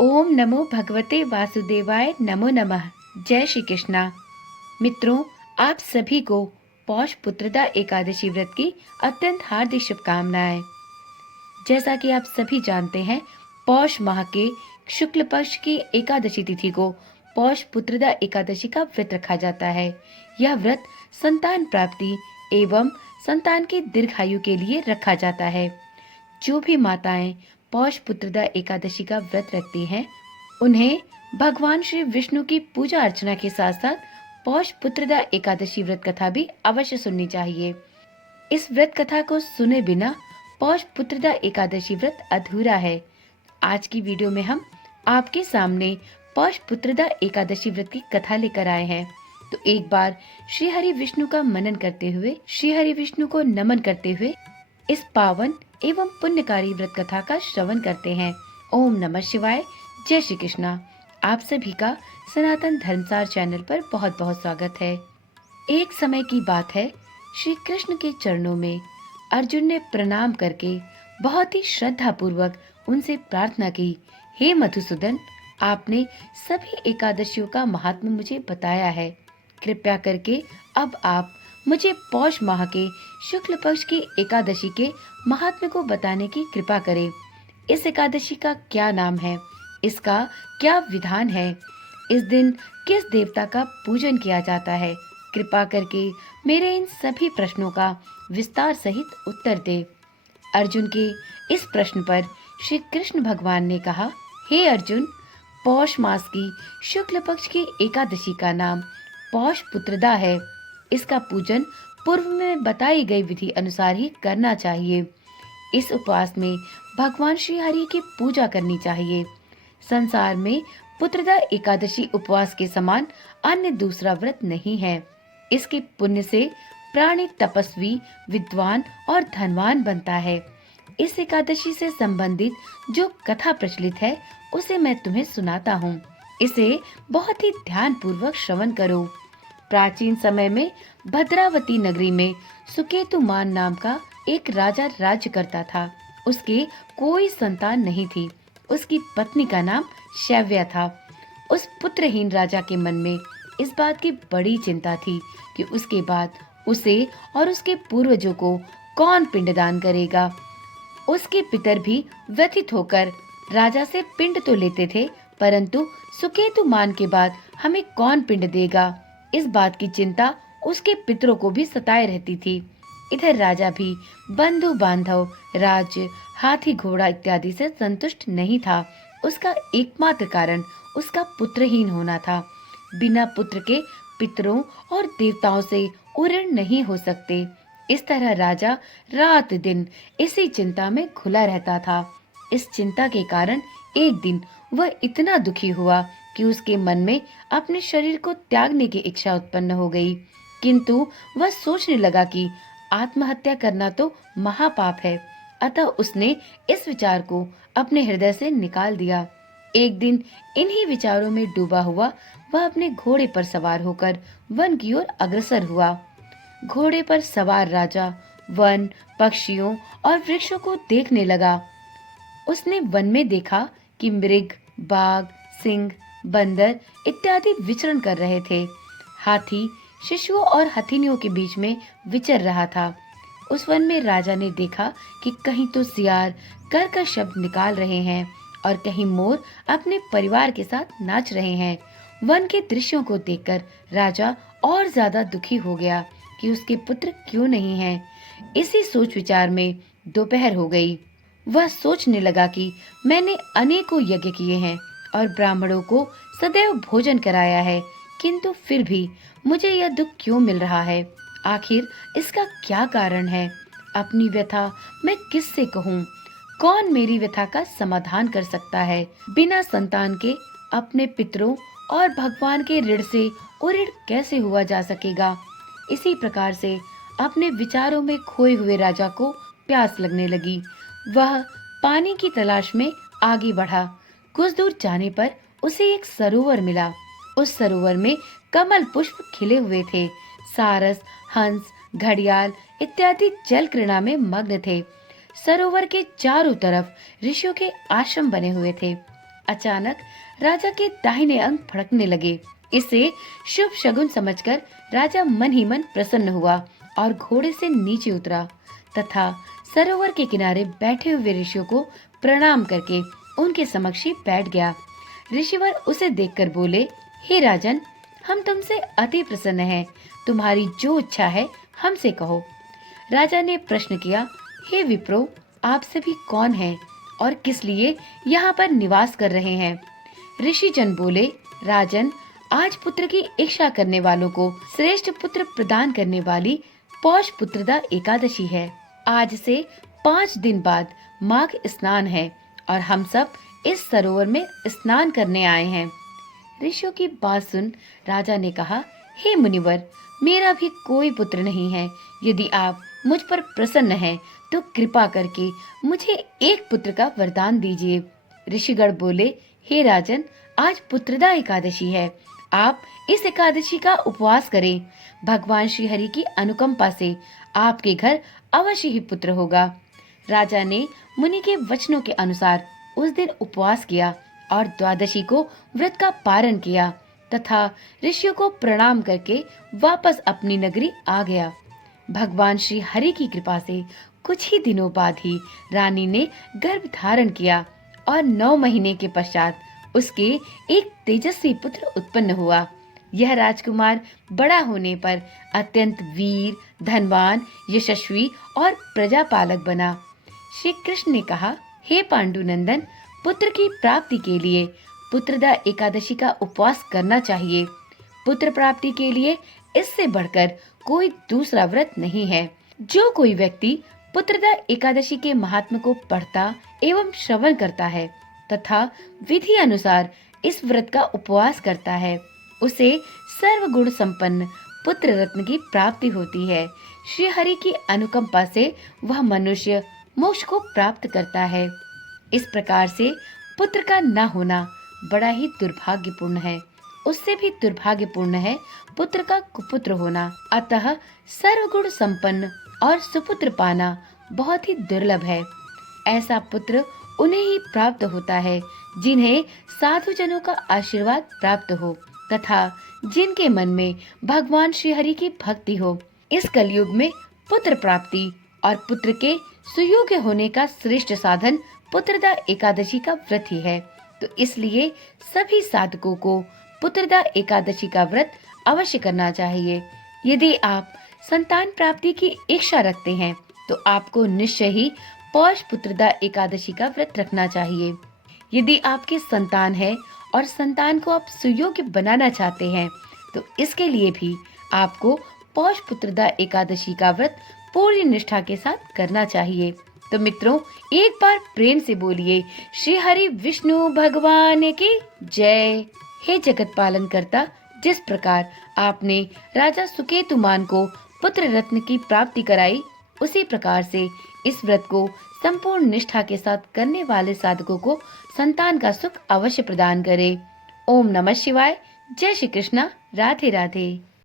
ओम नमो भगवते वासुदेवाय नमो नमः। जय श्री कृष्णा। मित्रों, आप सभी को पौष पुत्रदा एकादशी व्रत की अत्यंत हार्दिक शुभकामनाएं। जैसा कि आप सभी जानते हैं, पौष माह के शुक्ल पक्ष की एकादशी तिथि को पौष पुत्रदा एकादशी का व्रत रखा जाता है। यह व्रत संतान प्राप्ति एवं संतान की दीर्घायु के लिए रखा जाता है। जो भी माताएं पौष पुत्रदा एकादशी का व्रत रखती हैं, उन्हें भगवान श्री विष्णु की पूजा अर्चना के साथ साथ पौष पुत्रदा एकादशी व्रत कथा भी अवश्य सुननी चाहिए। इस व्रत कथा को सुने बिना पौष पुत्रदा एकादशी व्रत अधूरा है। आज की वीडियो में हम आपके सामने पौष पुत्रदा एकादशी व्रत की कथा लेकर आए हैं। तो एक बार श्री हरि विष्णु का मनन करते हुए, श्री हरि विष्णु को नमन करते हुए इस पावन एवं पुण्यकारी व्रत कथा का श्रवण करते हैं। ओम नमः शिवाय। जय श्री कृष्णा। आप सभी का सनातन धर्मसार चैनल पर बहुत बहुत स्वागत है। एक समय की बात है, श्री कृष्ण के चरणों में अर्जुन ने प्रणाम करके बहुत ही श्रद्धा पूर्वक उनसे प्रार्थना की, हे मधुसूदन, आपने सभी एकादशियों का महात्म्य मुझे बताया है। कृपया करके अब आप मुझे पौष माह के शुक्ल पक्ष की एकादशी के महात्म्य को बताने की कृपा करें। इस एकादशी का क्या नाम है, इसका क्या विधान है, इस दिन किस देवता का पूजन किया जाता है। कृपा करके मेरे इन सभी प्रश्नों का विस्तार सहित उत्तर दे। अर्जुन के इस प्रश्न पर श्री कृष्ण भगवान ने कहा, हे अर्जुन, पौष मास की शुक्ल पक्ष की एकादशी का नाम पौष पुत्रदा है। इसका पूजन पूर्व में बताई गई विधि अनुसार ही करना चाहिए। इस उपवास में भगवान श्री हरि की पूजा करनी चाहिए। संसार में पुत्रदा एकादशी उपवास के समान अन्य दूसरा व्रत नहीं है। इसके पुण्य से प्राणी तपस्वी, विद्वान और धनवान बनता है। इस एकादशी से संबंधित जो कथा प्रचलित है, उसे मैं तुम्हें सुनाता हूँ। इसे बहुत ही ध्यान पूर्वक श्रवण करो। प्राचीन समय में भद्रावती नगरी में सुकेतुमान नाम का एक राजा राज्य करता था। उसके कोई संतान नहीं थी। उसकी पत्नी का नाम शैव्या था। उस पुत्रहीन राजा के मन में इस बात की बड़ी चिंता थी कि उसके बाद उसे और उसके पूर्वजों को कौन पिंडदान करेगा। उसके पितर भी व्यथित होकर राजा से पिंड तो लेते थे, परंतु सुकेतुमान के बाद हमें कौन पिंड देगा, इस बात की चिंता उसके पितरों को भी सताए रहती थी। इधर राजा भी बंधु बांधव, राज्य, हाथी घोड़ा इत्यादि से संतुष्ट नहीं था। उसका एकमात्र कारण उसका पुत्रहीन होना था। बिना पुत्र के पितरों और देवताओं से उऋण नहीं हो सकते। इस तरह राजा रात दिन इसी चिंता में घुला रहता था। इस चिंता के कारण एक दिन वह इतना दुखी हुआ कि उसके मन में अपने शरीर को त्यागने की इच्छा उत्पन्न हो गई। किंतु वह सोचने लगा कि आत्महत्या करना तो महापाप है। अतः उसने इस विचार को अपने हृदय से निकाल दिया। एक दिन इन्हीं विचारों में डूबा हुआ वह अपने घोड़े पर सवार होकर वन की ओर अग्रसर हुआ। घोड़े पर सवार राजा वन, पक्षियों और वृक्षों को देखने लगा। उसने वन में देखा कि मृग, बाघ, सिंह, बंदर इत्यादि विचरण कर रहे थे। हाथी शिशुओं और हथिनियों के बीच में विचर रहा था। उस वन में राजा ने देखा कि कहीं तो सियार कर्कश शब्द निकाल रहे हैं और कहीं मोर अपने परिवार के साथ नाच रहे हैं। वन के दृश्यों को देखकर राजा और ज्यादा दुखी हो गया कि उसके पुत्र क्यों नहीं हैं। इसी सोच विचार में दोपहर हो गई। वह सोचने लगा कि मैंने अनेकों यज्ञ किए हैं और ब्राह्मणों को सदैव भोजन कराया है, किंतु फिर भी मुझे यह दुख क्यों मिल रहा है। आखिर इसका क्या कारण है। अपनी व्यथा मैं किससे कहूँ। कौन मेरी व्यथा का समाधान कर सकता है। बिना संतान के अपने पितरों और भगवान के ऋण से उऋण कैसे हुआ जा सकेगा। इसी प्रकार से अपने विचारों में खोए हुए राजा को प्यास लगने लगी। वह पानी की तलाश में आगे बढ़ा। कुछ दूर जाने पर उसे एक सरोवर मिला। उस सरोवर में कमल पुष्प खिले हुए थे। सारस, हंस, घड़ियाल इत्यादि जल क्रीड़ा में मग्न थे। सरोवर के चारों तरफ ऋषियों के आश्रम बने हुए थे। अचानक राजा के दाहिने अंग फड़कने लगे। इसे शुभ शगुन समझकर राजा मन ही मन प्रसन्न हुआ और घोड़े से नीचे उतरा तथा सरोवर के किनारे बैठे हुए ऋषियों को प्रणाम करके उनके समक्ष ही बैठ गया। ऋषिवर उसे देखकर बोले, हे राजन, हम तुमसे अति प्रसन्न हैं। तुम्हारी जो इच्छा है हमसे कहो। राजा ने प्रश्न किया, हे विप्रो, आप सभी कौन हैं और किस लिए यहाँ पर निवास कर रहे हैं? ऋषि जन बोले, राजन, आज पुत्र की इच्छा करने वालों को श्रेष्ठ पुत्र प्रदान करने वाली पौष पुत्रदा एकादशी है। आज से 5 दिन बाद माघ स्नान है और हम सब इस सरोवर में स्नान करने आए हैं। ऋषियों की बात सुन राजा ने कहा, हे मुनिवर, मेरा भी कोई पुत्र नहीं है। यदि आप मुझ पर प्रसन्न हैं, तो कृपा करके मुझे एक पुत्र का वरदान दीजिए। ऋषिगण बोले, हे राजन, आज पुत्रदा एकादशी है। आप इस एकादशी का उपवास करें। भगवान श्री हरि की अनुकंपा से आपके घर अवश्य ही पुत्र होगा। राजा ने मुनि के वचनों के अनुसार उस दिन उपवास किया और द्वादशी को व्रत का पारण किया तथा ऋषियों को प्रणाम करके वापस अपनी नगरी आ गया। भगवान श्री हरि की कृपा से कुछ ही दिनों बाद ही रानी ने गर्भ धारण किया और 9 महीने के पश्चात उसके एक तेजस्वी पुत्र उत्पन्न हुआ। यह राजकुमार बड़ा होने पर अत्यंत वीर, धनवान, यशस्वी और प्रजापालक बना। श्री कृष्ण ने कहा, हे पांडुनंदन, पुत्र की प्राप्ति के लिए पुत्रदा एकादशी का उपवास करना चाहिए। पुत्र प्राप्ति के लिए इससे बढ़कर कोई दूसरा व्रत नहीं है। जो कोई व्यक्ति पुत्रदा एकादशी के महात्म्य को पढ़ता एवं श्रवण करता है तथा विधि अनुसार इस व्रत का उपवास करता है, उसे सर्वगुण संपन्न पुत्र रत्न की प्राप्ति होती है। श्री हरि की अनुकंपा से वह मनुष्य मोक्ष को प्राप्त करता है। इस प्रकार से पुत्र का न होना बड़ा ही दुर्भाग्यपूर्ण है। उससे भी दुर्भाग्यपूर्ण है पुत्र का कुपुत्र होना। अतः सर्वगुण संपन्न और सुपुत्र पाना बहुत ही दुर्लभ है। ऐसा पुत्र उन्हें ही प्राप्त होता है जिन्हें साधु जनों का आशीर्वाद प्राप्त हो तथा जिनके मन में भगवान श्री हरि की भक्ति हो। इस कलयुग में पुत्र प्राप्ति और पुत्र के सुयोग्य होने का श्रेष्ठ साधन पुत्रदा एकादशी का व्रत ही है। तो इसलिए सभी साधकों को पुत्रदा एकादशी का व्रत अवश्य करना चाहिए। यदि आप संतान प्राप्ति की इच्छा रखते हैं तो आपको निश्चय ही पौष पुत्रदा एकादशी का व्रत रखना चाहिए। यदि आपके संतान है और संतान को आप सुयोग्य बनाना चाहते हैं तो इसके लिए भी आपको पौष पुत्रदा एकादशी का व्रत पूरी निष्ठा के साथ करना चाहिए। तो मित्रों, एक बार प्रेम से बोलिए, श्री हरि विष्णु भगवान की जय। हे जगत पालन करता, जिस प्रकार आपने राजा सुकेतुमान को पुत्र रत्न की प्राप्ति कराई, उसी प्रकार से इस व्रत को संपूर्ण निष्ठा के साथ करने वाले साधकों को संतान का सुख अवश्य प्रदान करे। ओम नमः शिवाय। जय श्री कृष्णा। राधे राधे।